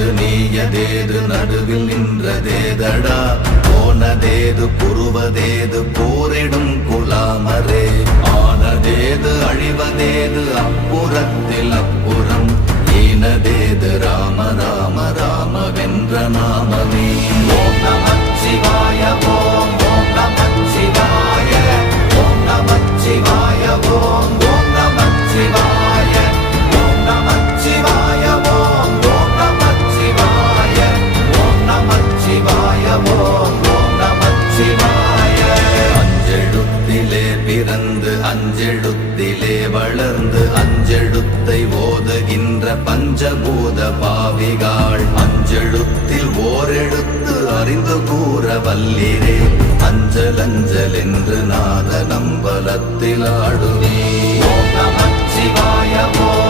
ஆனதேது நீயதேது நடுவில் நின்றதேதடா போனதேது புருவதேது போரிடும் குலாமரே ஆனதேது அழிவதேது அப்புறத்தில் அப்புறம் ஈனதேது ராம ராம ராமவென்ற நாமமே ஓம் நமச்சிவாய ஓம் ஓம் நமச்சிவாய ஓம் நமச்சிவாய ஓம் ஓம் நமச்சிவாய ஓம் நமச்சிவாய ஓம் ஓம் நமச்சிவாய ஓம் நமச்சிவாய ஓம் ஓம் நமச்சிவாய அஞ்செழுத்திலே பிறந்து அஞ்செழுத்திலே வளர்ந்து அஞ்செழுத்தை ஓதுகின்ற பஞ்சபூத பாவிகாள் அஞ்செழுத்தில் ஓரெழுத்து அறிந்து கூற வல்லிரே அஞ்சல் அஞ்சல் என்று நாத நம்பலத்தில் ஆடுவே ஓம் நமச்சிவாய ஓம்